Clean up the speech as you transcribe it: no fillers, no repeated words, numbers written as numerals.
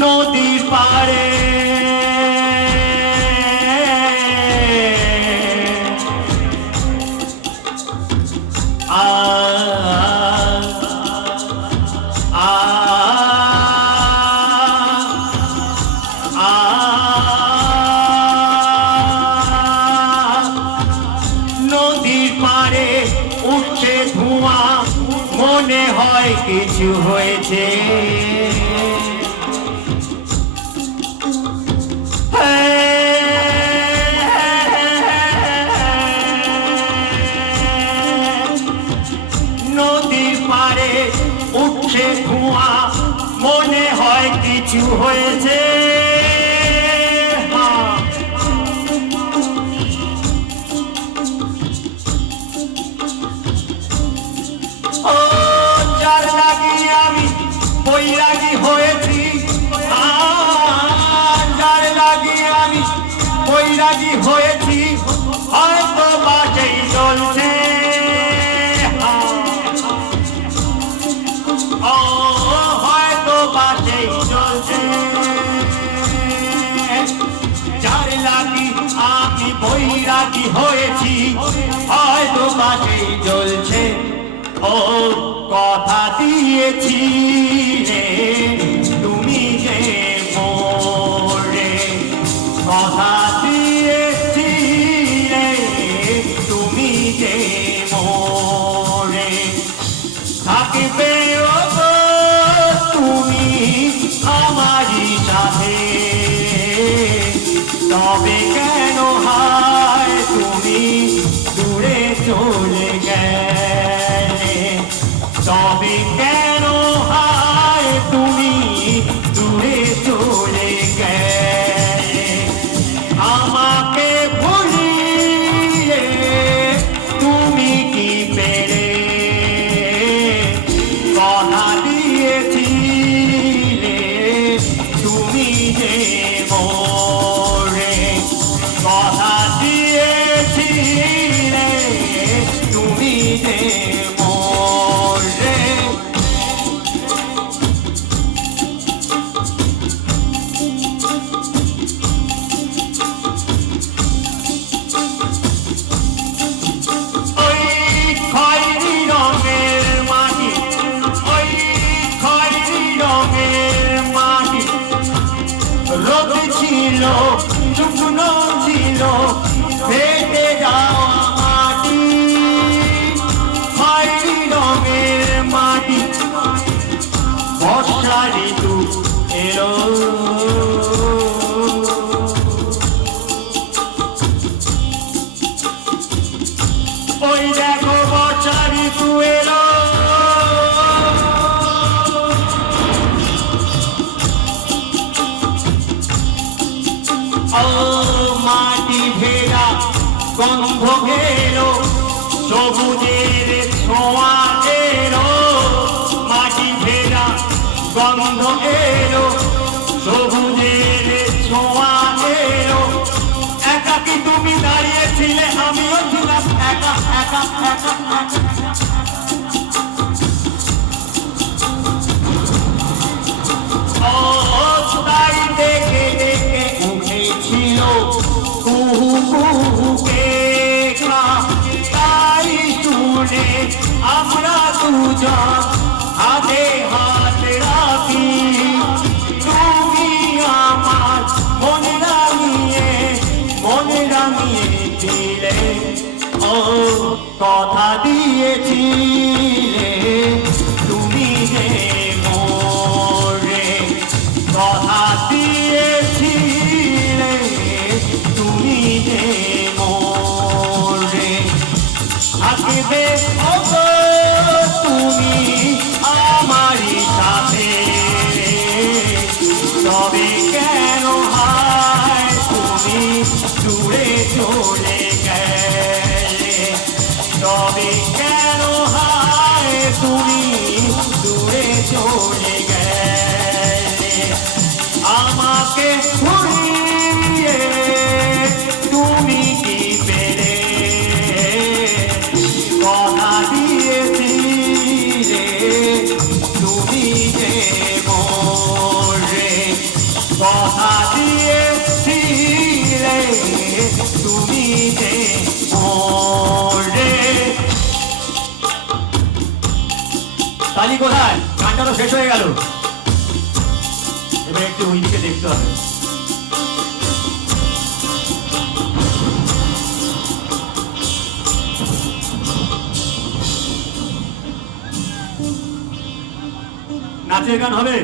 নদীর পাড়ে নদীর পাড়ে উঠছে ধোঁয়া, মনে হয় কিছু হয়েছে। নদীর পাড়ে উঠছে ধোঁয়া, মনে হয় কিছু হয়েছে। ও যার লাগিয়ে আমি বৈরাগী হয়েছি, যার লাগিয়ে আমি বৈরাগী হয়েছি, হয়তো বাজেই চলছে। হয়তো বাজেই চলছে, যার লাগি আমি বৈরাগী হয়েছি, হয়তো বাজেই চলছে। ও কথা দিয়েছি রে তুমি যে মোরে, কথা দিয়েছি রে তুমি যে মোরে, থাকবে তুমি আমারই সাথে। তবে কেন হায় তুমি দূরে চলে গেলে, তবে কেন হায় তুমি দূরে চলে গেলে, আমাকে ভুলিয়ে তুমি কি পেলে, কথা দিয়েছিলে তুমি যে মোরে, কথা দিয়েছিলে তুমি যে মোরে। ওই খয়েরি রঙের মাটি, ওই খয়েরি রঙের মাটি, রোদ ছিল শুকনো ছিল ফেটে যাওয়া মাটি, খয়েরি রঙের মাটি, বর্ষা ঋতু এলো, ওই দেখো বর্ষা ঋতু এলো। ও মাটি ভেজা গন্ধ এলো, সবুজের ছোঁয়া এলো, মাটি ভেজা গন্ধ এলো, সবুজের ছোঁয়া এলো। একাকি তুমি দাঁড়িয়েছিলে, আমিও ছিলাম একা একা একা একা। ও তাই দেখে দেখে উঠেছিল কুহু কুহু কে, তাই শুনে আমরা দুজন হাতে হাত রাখি, তুমি আমার মনে রাঙিয়ে দিলে। ও কথা দিয়েছিলে তুমি যে মোরে, কথা দিয়েছিলে তুমি যে মোরে, আগে থাকবে ওগো তুমি আমারই সাথে। তবে কেন হায় তুমি দূরে চলে গেলে, তবে কেন হায় তুমি দূরে চলে গেলে, আমাকে ঘুরিয়ে তুমি কি পেলে, কথা দিয়েছিলে তুমি যে মোরে, কথা দিয়েছিলে তুমি যে মোরে। তালি কোথায়? গানটা তো শেষ হয়ে গেল, এবার একটু ওইদিকে দেখতে হবে। নাচের গান হবে।